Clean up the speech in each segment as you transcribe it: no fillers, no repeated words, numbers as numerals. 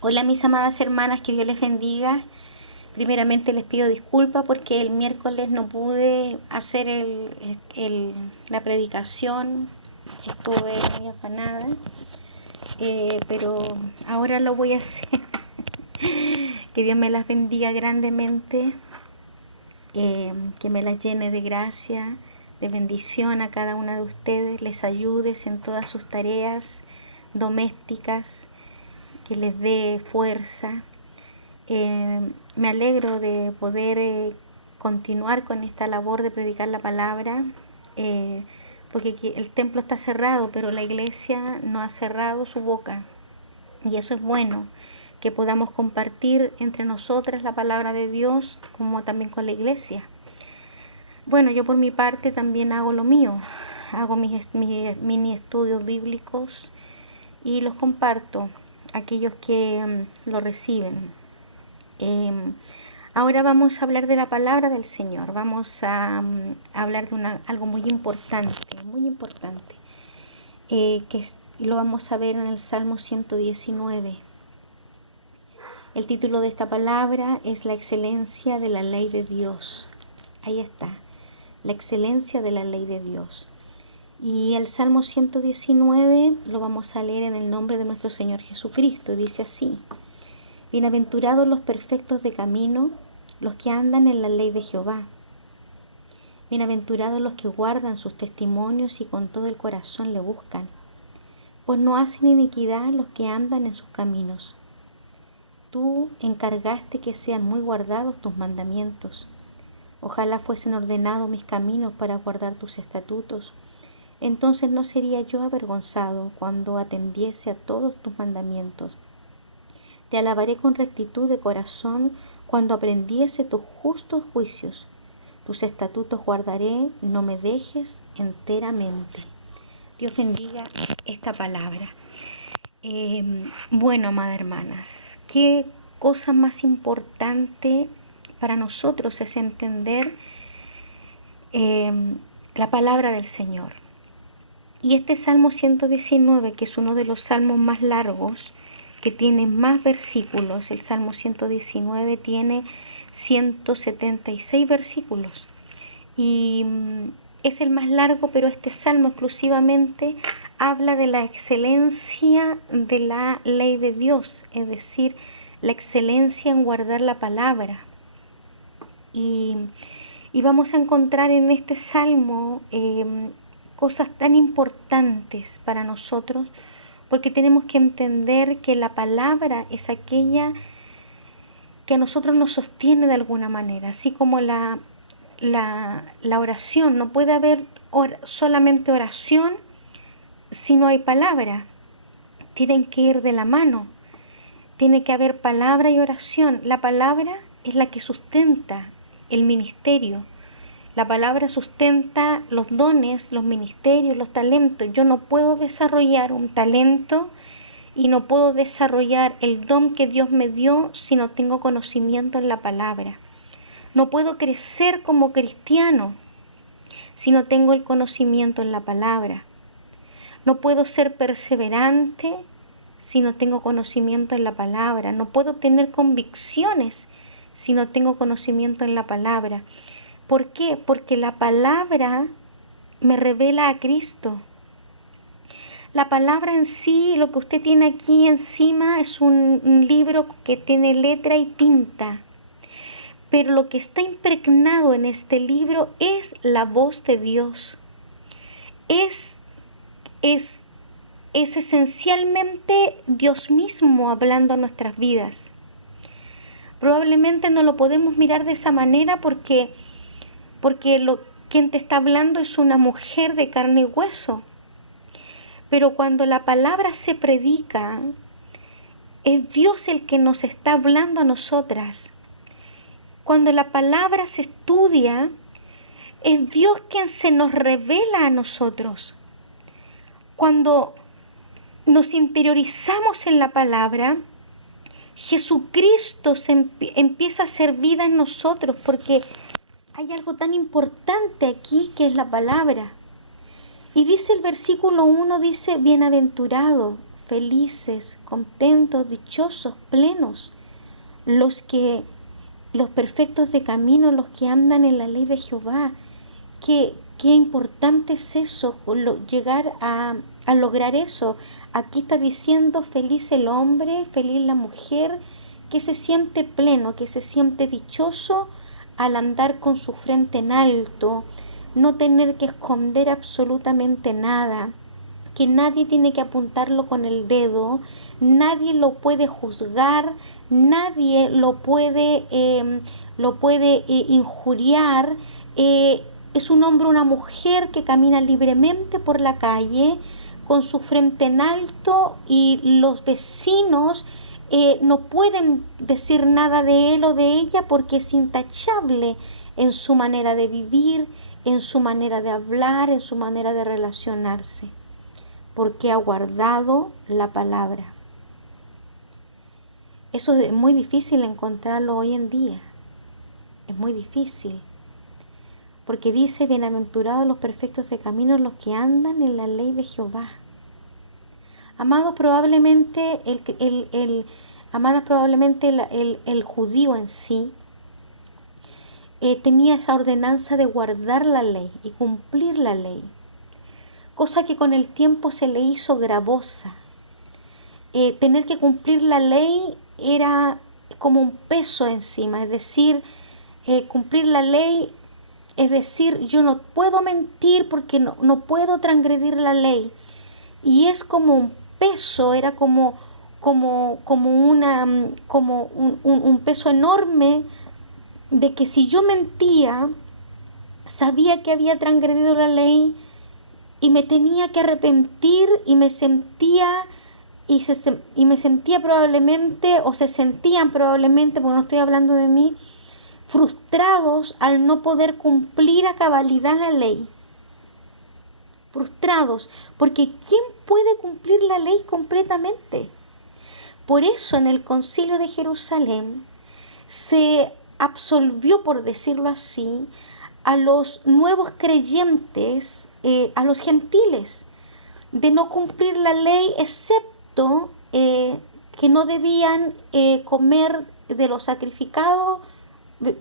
Hola mis amadas hermanas, que Dios les bendiga. Primeramente les pido disculpas porque el miércoles no pude hacer la predicación, estuve muy afanada, pero ahora lo voy a hacer. Que Dios me las bendiga grandemente, que me las llene de gracia, de bendición a cada una de ustedes, les ayudes en todas sus tareas domésticas, que les dé fuerza. Me alegro de poder continuar con esta labor de predicar la palabra, porque el templo está cerrado, pero la iglesia no ha cerrado su boca. Y eso es bueno, que podamos compartir entre nosotras la palabra de Dios, como también con la iglesia. Bueno, yo por mi parte también hago lo mío, hago mis mini estudios bíblicos y los comparto a aquellos que lo reciben. Ahora vamos a hablar de la palabra del Señor. Vamos a hablar de algo muy importante, lo vamos a ver en el Salmo 119. El título de esta palabra es la excelencia de la ley de Dios. Ahí está, la excelencia de la ley de Dios. Y el Salmo 119 lo vamos a leer en el nombre de nuestro Señor Jesucristo. Dice así: Bienaventurados los perfectos de camino, los que andan en la ley de Jehová. Bienaventurados los que guardan sus testimonios y con todo el corazón le buscan. Pues no hacen iniquidad los que andan en sus caminos. Tú encargaste que sean muy guardados tus mandamientos. Ojalá fuesen ordenados mis caminos para guardar tus estatutos. Entonces no sería yo avergonzado cuando atendiese a todos tus mandamientos. Te alabaré con rectitud de corazón cuando aprendiese tus justos juicios. Tus estatutos guardaré, no me dejes enteramente. Dios bendiga esta palabra. Bueno, amadas hermanas, qué cosa más importante para nosotros es entender la palabra del Señor. Y este Salmo 119, que es uno de los salmos más largos, que tiene más versículos, el Salmo 119 tiene 176 versículos. Y es el más largo, pero este salmo exclusivamente habla de la excelencia de la ley de Dios, es decir, la excelencia en guardar la palabra. Y vamos a encontrar en este salmo cosas tan importantes para nosotros, porque tenemos que entender que la palabra es aquella que a nosotros nos sostiene de alguna manera, así como la oración. No puede haber solamente oración si no hay palabra. Tienen que ir de la mano. Tiene que haber palabra y oración. La palabra es la que sustenta el ministerio. La palabra sustenta los dones, los ministerios, los talentos. Yo no puedo desarrollar un talento y no puedo desarrollar el don que Dios me dio si no tengo conocimiento en la palabra. No puedo crecer como cristiano si no tengo el conocimiento en la palabra. No puedo ser perseverante si no tengo conocimiento en la palabra. No puedo tener convicciones si no tengo conocimiento en la palabra. ¿Por qué? Porque la palabra me revela a Cristo. La palabra en sí, lo que usted tiene aquí encima, es un libro que tiene letra y tinta. Pero lo que está impregnado en este libro es la voz de Dios. Es esencialmente Dios mismo hablando a nuestras vidas. Probablemente no lo podemos mirar de esa manera porque quien te está hablando es una mujer de carne y hueso. Pero cuando la palabra se predica, es Dios el que nos está hablando a nosotras. Cuando la palabra se estudia, es Dios quien se nos revela a nosotros. Cuando nos interiorizamos en la palabra, Jesucristo empieza a hacer vida en nosotros, porque hay algo tan importante aquí que es la palabra. Y dice el versículo 1, dice, bienaventurado. felices, contentos, dichosos, plenos. Los perfectos de camino, los que andan en la ley de Jehová. Qué importante es eso, llegar a lograr eso. Aquí está diciendo feliz el hombre, feliz la mujer, que se siente pleno, que se siente dichoso al andar con su frente en alto, no tener que esconder absolutamente nada, que nadie tiene que apuntarlo con el dedo, nadie lo puede juzgar, nadie lo puede injuriar. Es un hombre o una mujer que camina libremente por la calle con su frente en alto y los vecinos no pueden decir nada de él o de ella porque es intachable en su manera de vivir, en su manera de hablar, en su manera de relacionarse, porque ha guardado la palabra. Eso es muy difícil encontrarlo hoy en día, es muy difícil, porque dice, bienaventurados los perfectos de camino, los que andan en la ley de Jehová. Amado, probablemente el judío en sí tenía esa ordenanza de guardar la ley y cumplir la ley, cosa que con el tiempo se le hizo gravosa. Tener que cumplir la ley era como un peso encima, es decir, cumplir la ley, es decir, yo no puedo mentir porque no puedo transgredir la ley. Y es como un peso, era como un peso enorme de que si yo mentía, sabía que había transgredido la ley y me tenía que arrepentir y me sentía probablemente, o se sentían probablemente, porque no estoy hablando de mí, frustrados al no poder cumplir a cabalidad la ley. Frustrados, porque ¿quién puede cumplir la ley completamente? Por eso en el Concilio de Jerusalén se absolvió, por decirlo así, a los nuevos creyentes, a los gentiles, de no cumplir la ley, excepto que no debían comer de lo sacrificado,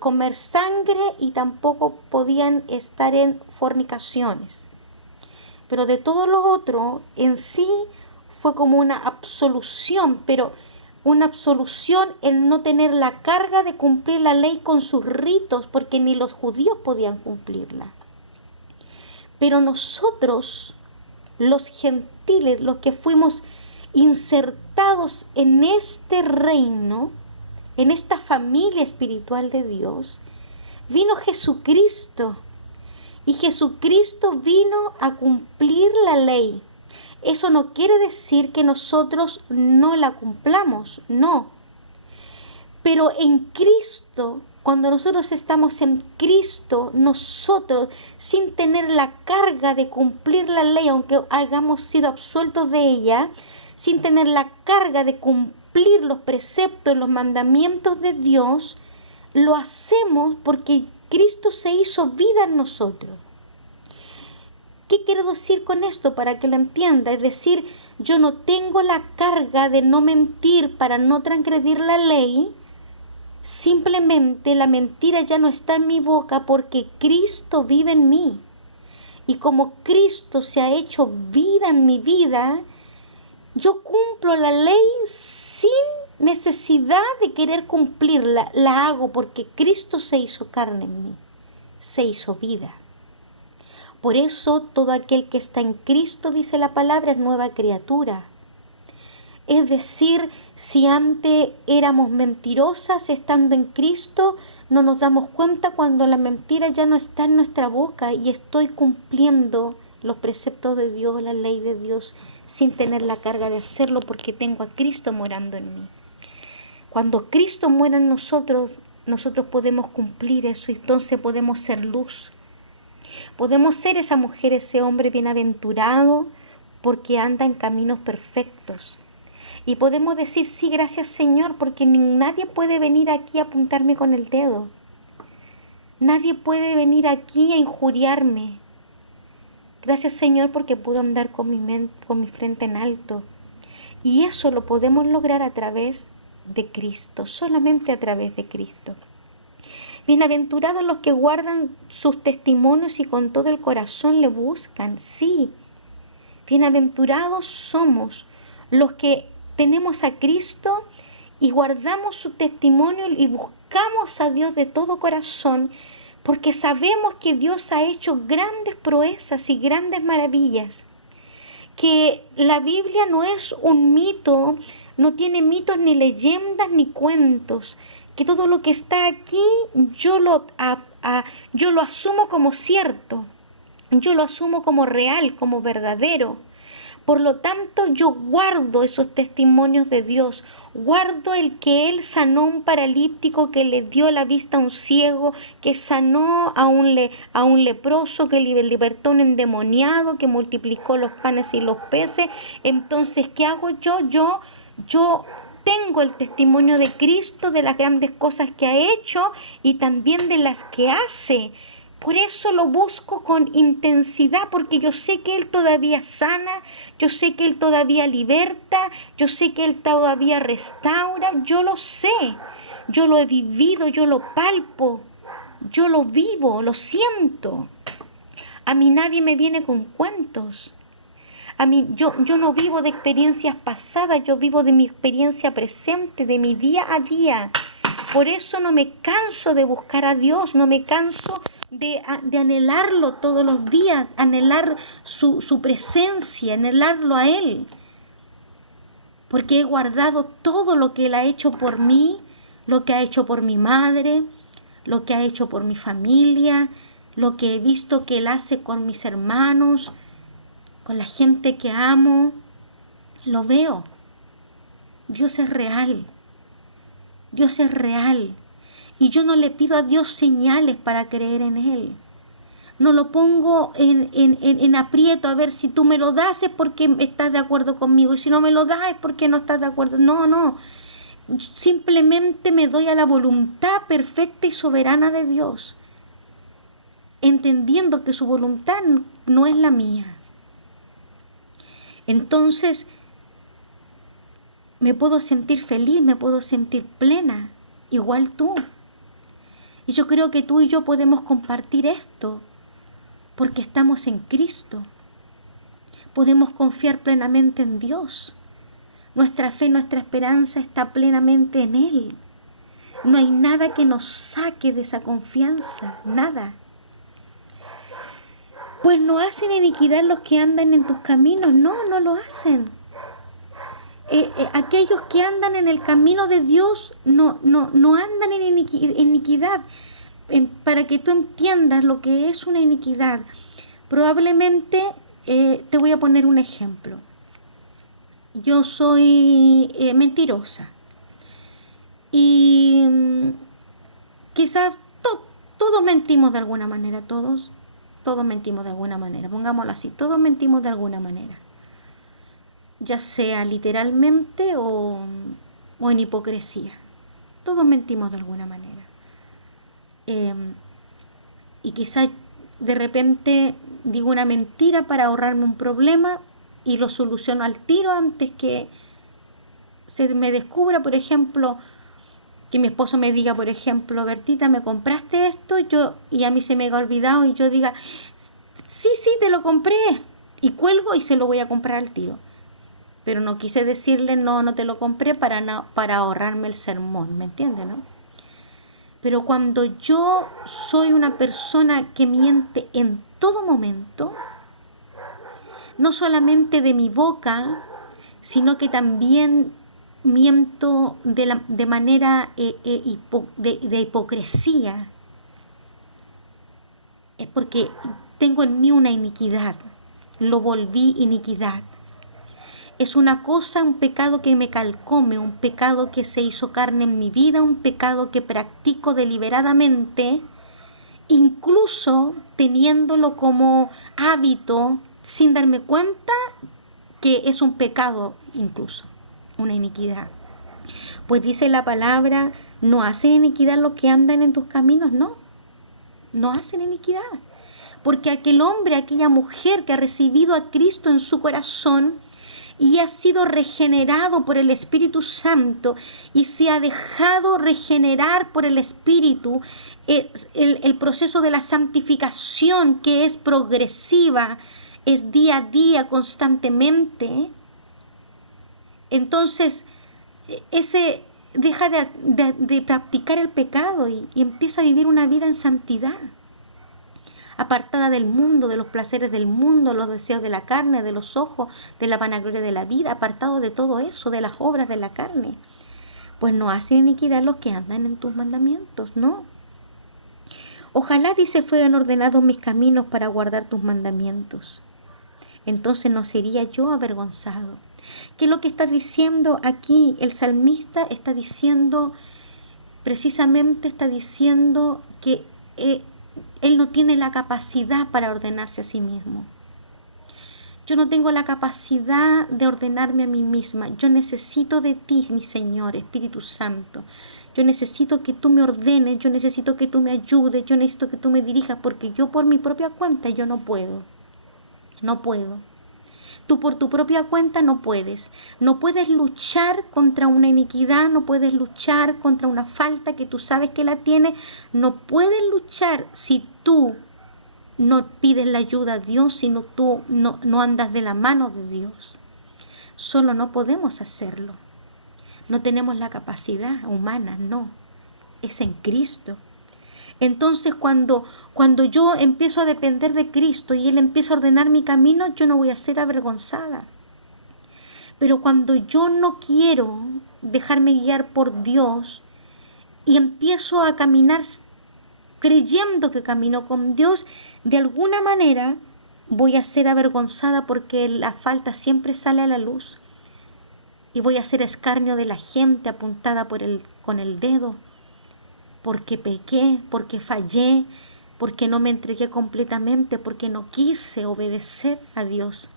comer sangre, y tampoco podían estar en fornicaciones. Pero de todo lo otro en sí fue como una absolución, pero una absolución en no tener la carga de cumplir la ley con sus ritos, porque ni los judíos podían cumplirla. Pero nosotros, los gentiles, los que fuimos insertados en este reino, en esta familia espiritual de Dios, vino Jesucristo. Y Jesucristo vino a cumplir la ley. Eso no quiere decir que nosotros no la cumplamos, no. Pero en Cristo, cuando nosotros estamos en Cristo, nosotros, sin tener la carga de cumplir la ley, aunque hayamos sido absueltos de ella, sin tener la carga de cumplir los preceptos, los mandamientos de Dios, lo hacemos porque Cristo se hizo vida en nosotros. ¿Qué quiero decir con esto para que lo entienda? Es decir, yo no tengo la carga de no mentir para no transgredir la ley. Simplemente la mentira ya no está en mi boca porque Cristo vive en mí. Y como Cristo se ha hecho vida en mi vida, yo cumplo la ley sin necesidad de querer cumplirla. La hago porque Cristo se hizo carne en mí, se hizo vida. Por eso todo aquel que está en Cristo, dice la palabra, es nueva criatura. Es decir, si antes éramos mentirosas, estando en Cristo, no nos damos cuenta cuando la mentira ya no está en nuestra boca y estoy cumpliendo los preceptos de Dios, la ley de Dios, sin tener la carga de hacerlo porque tengo a Cristo morando en mí. Cuando Cristo muera en nosotros, nosotros podemos cumplir eso y entonces podemos ser luz. Podemos ser esa mujer, ese hombre bienaventurado porque anda en caminos perfectos. Y podemos decir, sí, gracias Señor, porque nadie puede venir aquí a apuntarme con el dedo. Nadie puede venir aquí a injuriarme. Gracias Señor porque puedo andar con mi frente en alto. Y eso lo podemos lograr a través de Cristo, solamente a través de Cristo. Bienaventurados los que guardan sus testimonios y con todo el corazón le buscan. Sí, bienaventurados somos los que tenemos a Cristo y guardamos su testimonio y buscamos a Dios de todo corazón, porque sabemos que Dios ha hecho grandes proezas y grandes maravillas. Que la Biblia no es un mito, no tiene mitos ni leyendas ni cuentos, que todo lo que está aquí yo lo asumo como cierto, yo lo asumo como real, como verdadero. Por lo tanto, yo guardo esos testimonios de Dios, guardo el que Él sanó a un paralítico, que le dio la vista a un ciego, que sanó a un leproso, que libertó a un endemoniado, que multiplicó los panes y los peces. Entonces, ¿qué hago yo? Yo tengo el testimonio de Cristo, de las grandes cosas que ha hecho y también de las que hace. Por eso lo busco con intensidad, porque yo sé que Él todavía sana, yo sé que Él todavía liberta, yo sé que Él todavía restaura, yo lo sé, yo lo he vivido, yo lo palpo, yo lo vivo, lo siento. A mí nadie me viene con cuentos. A mí, yo no vivo de experiencias pasadas, yo vivo de mi experiencia presente, de mi día a día. Por eso no me canso de buscar a Dios, no me canso de anhelarlo todos los días, anhelar su presencia, anhelarlo a Él. Porque he guardado todo lo que Él ha hecho por mí, lo que ha hecho por mi madre, lo que ha hecho por mi familia, lo que he visto que Él hace con mis hermanos, con la gente que amo. Lo veo. Dios es real. Dios es real. Y yo no le pido a Dios señales para creer en Él. No lo pongo en aprieto a ver si tú me lo das es porque estás de acuerdo conmigo y si no me lo das es porque no estás de acuerdo. No. Simplemente me doy a la voluntad perfecta y soberana de Dios, entendiendo que su voluntad no es la mía. Entonces me puedo sentir feliz, me puedo sentir plena, igual tú. Y yo creo que tú y yo podemos compartir esto porque estamos en Cristo. Podemos confiar plenamente en Dios. Nuestra fe, nuestra esperanza está plenamente en Él. No hay nada que nos saque de esa confianza, nada. Pues no hacen iniquidad los que andan en tus caminos. No lo hacen. Aquellos que andan en el camino de Dios no andan en iniquidad. Para que tú entiendas lo que es una iniquidad, probablemente te voy a poner un ejemplo. Yo soy mentirosa y quizás todos mentimos de alguna manera, todos mentimos de alguna manera, pongámoslo así, todos mentimos de alguna manera, ya sea literalmente o en hipocresía, todos mentimos de alguna manera. Y quizás de repente digo una mentira para ahorrarme un problema y lo soluciono al tiro antes que se me descubra. Por ejemplo, que mi esposo me diga, por ejemplo, Bertita, ¿me compraste esto? Y a mí se me ha olvidado y yo diga, sí, te lo compré, y cuelgo y se lo voy a comprar al tiro. Pero no quise decirle, no te lo compré para ahorrarme el sermón, ¿me entiendes, no? Pero cuando yo soy una persona que miente en todo momento, no solamente de mi boca, sino que también miento de manera de hipocresía, es porque tengo en mí una iniquidad, lo volví iniquidad. Es una cosa, un pecado que me calcome, un pecado que se hizo carne en mi vida, un pecado que practico deliberadamente, incluso teniéndolo como hábito, sin darme cuenta que es un pecado incluso, una iniquidad. Pues dice la palabra, no hacen iniquidad los que andan en tus caminos, no hacen iniquidad. Porque aquel hombre, aquella mujer que ha recibido a Cristo en su corazón, y ha sido regenerado por el Espíritu Santo y se ha dejado regenerar por el Espíritu, el proceso de la santificación, que es progresiva, es día a día, constantemente, entonces ese deja de practicar el pecado y empieza a vivir una vida en santidad, apartada del mundo, de los placeres del mundo, los deseos de la carne, de los ojos, de la vanagloria de la vida, apartado de todo eso, de las obras de la carne. Pues no hacen iniquidad los que andan en tus mandamientos, no. Ojalá, dice, fueran ordenados mis caminos para guardar tus mandamientos. Entonces no sería yo avergonzado. ¿Qué es lo que está diciendo aquí? El salmista está diciendo, precisamente está diciendo que él no tiene la capacidad para ordenarse a sí mismo. Yo no tengo la capacidad de ordenarme a mí misma. Yo necesito de ti, mi Señor, Espíritu Santo. Yo necesito que tú me ordenes, yo necesito que tú me ayudes, yo necesito que tú me dirijas, porque yo por mi propia cuenta yo no puedo. No puedo. Tú por tu propia cuenta no puedes. No puedes luchar contra una iniquidad, no puedes luchar contra una falta que tú sabes que la tienes. No puedes luchar si tú no pides la ayuda a Dios, si tú no andas de la mano de Dios. Solo no podemos hacerlo. No tenemos la capacidad humana, no. Es en Cristo. Entonces cuando yo empiezo a depender de Cristo y Él empieza a ordenar mi camino, yo no voy a ser avergonzada. Pero cuando yo no quiero dejarme guiar por Dios y empiezo a caminar creyendo que camino con Dios, de alguna manera voy a ser avergonzada porque la falta siempre sale a la luz. Y voy a ser escarnio de la gente, apuntada con el dedo, porque pequé, porque fallé, porque no me entregué completamente, porque no quise obedecer a Dios.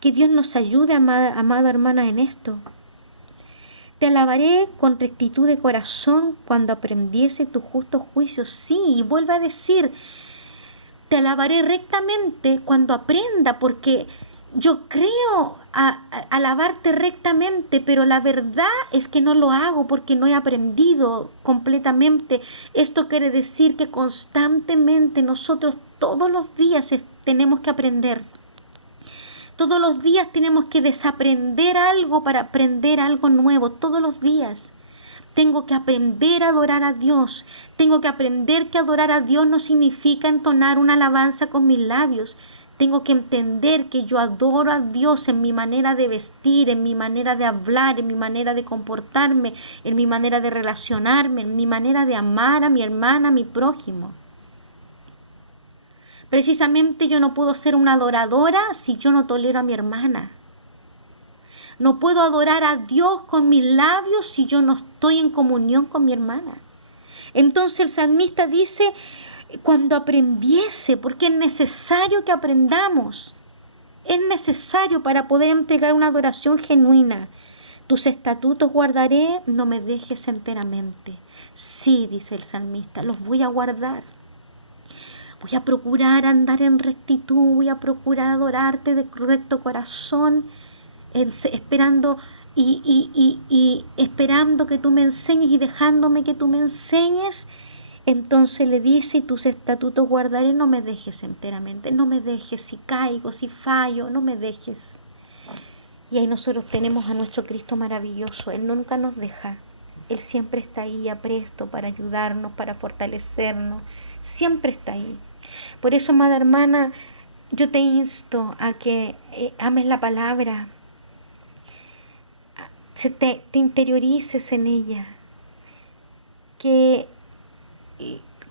Que Dios nos ayude, amada hermana, en esto. Te alabaré con rectitud de corazón cuando aprendiese tu justo juicio. Sí, y vuelve a decir, te alabaré rectamente cuando aprenda, porque yo creo alabarte rectamente, pero la verdad es que no lo hago porque no he aprendido completamente. Esto quiere decir que constantemente nosotros todos los días tenemos que aprender. Todos los días tenemos que desaprender algo para aprender algo nuevo, todos los días. Tengo que aprender a adorar a Dios. Tengo que aprender que adorar a Dios no significa entonar una alabanza con mis labios. Tengo que entender que yo adoro a Dios en mi manera de vestir, en mi manera de hablar, en mi manera de comportarme, en mi manera de relacionarme, en mi manera de amar a mi hermana, a mi prójimo. Precisamente yo no puedo ser una adoradora si yo no tolero a mi hermana. No puedo adorar a Dios con mis labios si yo no estoy en comunión con mi hermana. Entonces el salmista dice, cuando aprendiese, porque es necesario que aprendamos. Es necesario para poder entregar una adoración genuina. Tus estatutos guardaré, no me dejes enteramente. Sí, dice el salmista, los voy a guardar. Voy a procurar andar en rectitud, voy a procurar adorarte de recto corazón, esperando y esperando que tú me enseñes y dejándome que tú me enseñes. Entonces le dice, y tus estatutos guardaré, no me dejes enteramente, no me dejes si caigo, si fallo, no me dejes. Y ahí nosotros tenemos a nuestro Cristo maravilloso. Él nunca nos deja. Él siempre está ahí apresto para ayudarnos, para fortalecernos. Siempre está ahí. Por eso, amada hermana, yo te insto a que ames la palabra, te interiorices en ella, que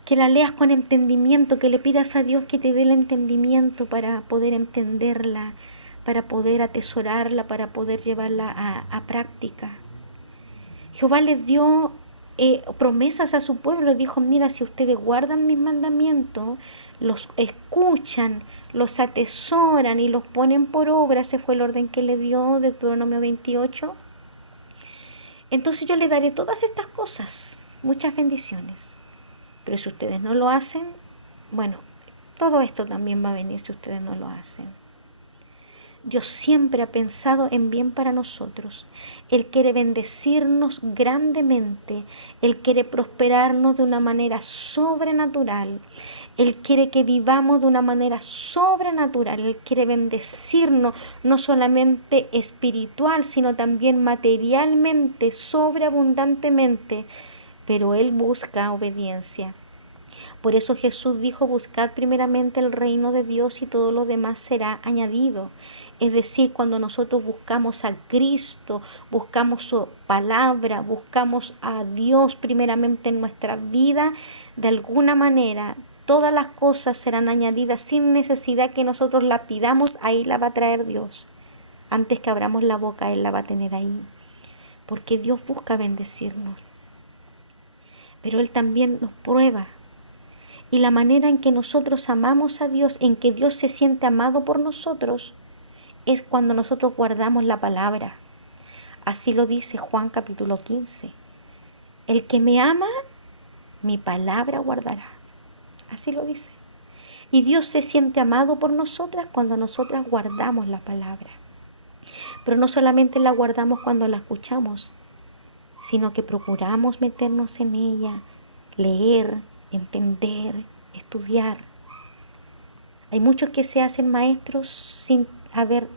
la leas con entendimiento, que le pidas a Dios que te dé el entendimiento para poder entenderla, para poder atesorarla, para poder llevarla a práctica. Jehová les dio promesas a su pueblo, dijo, mira, si ustedes guardan mis mandamientos, los escuchan, los atesoran y los ponen por obra, ese fue el orden que le dio de Deuteronomio 28, entonces yo les daré todas estas cosas, muchas bendiciones. Pero si ustedes no lo hacen, bueno, todo esto también va a venir si ustedes no lo hacen. Dios siempre ha pensado en bien para nosotros. Él quiere bendecirnos grandemente. Él quiere prosperarnos de una manera sobrenatural. Él quiere que vivamos de una manera sobrenatural. Él quiere bendecirnos no solamente espiritual, sino también materialmente, sobreabundantemente. Pero Él busca obediencia. Por eso Jesús dijo, buscad primeramente el reino de Dios y todo lo demás será añadido. Es decir, cuando nosotros buscamos a Cristo, buscamos su palabra, buscamos a Dios primeramente en nuestra vida, de alguna manera todas las cosas serán añadidas sin necesidad que nosotros la pidamos, ahí la va a traer Dios. Antes que abramos la boca, Él la va a tener ahí. Porque Dios busca bendecirnos. Pero Él también nos prueba. Y la manera en que nosotros amamos a Dios, en que Dios se siente amado por nosotros, es cuando nosotros guardamos la palabra. Así lo dice Juan capítulo 15. El que me ama, mi palabra guardará. Así lo dice. Y Dios se siente amado por nosotras cuando nosotras guardamos la palabra. Pero no solamente la guardamos cuando la escuchamos, sino que procuramos meternos en ella, leer, entender, estudiar. Hay muchos que se hacen maestros sin haber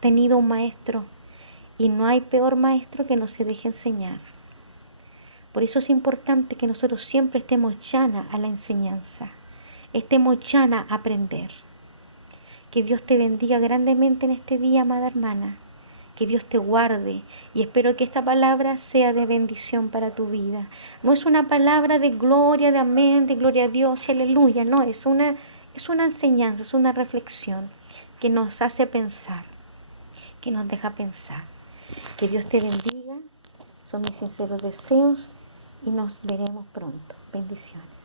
tenido un maestro, y no hay peor maestro que no se deje enseñar. Por eso es importante que nosotros siempre estemos llanas a la enseñanza, estemos llanas a aprender. Que Dios te bendiga grandemente en este día, amada hermana. Que Dios te guarde y espero que esta palabra sea de bendición para tu vida. No es una palabra de gloria, de amén, de gloria a Dios y aleluya. No, es una enseñanza, es una reflexión que nos hace pensar, que nos deja pensar. Que Dios te bendiga. Son mis sinceros deseos y nos veremos pronto. Bendiciones.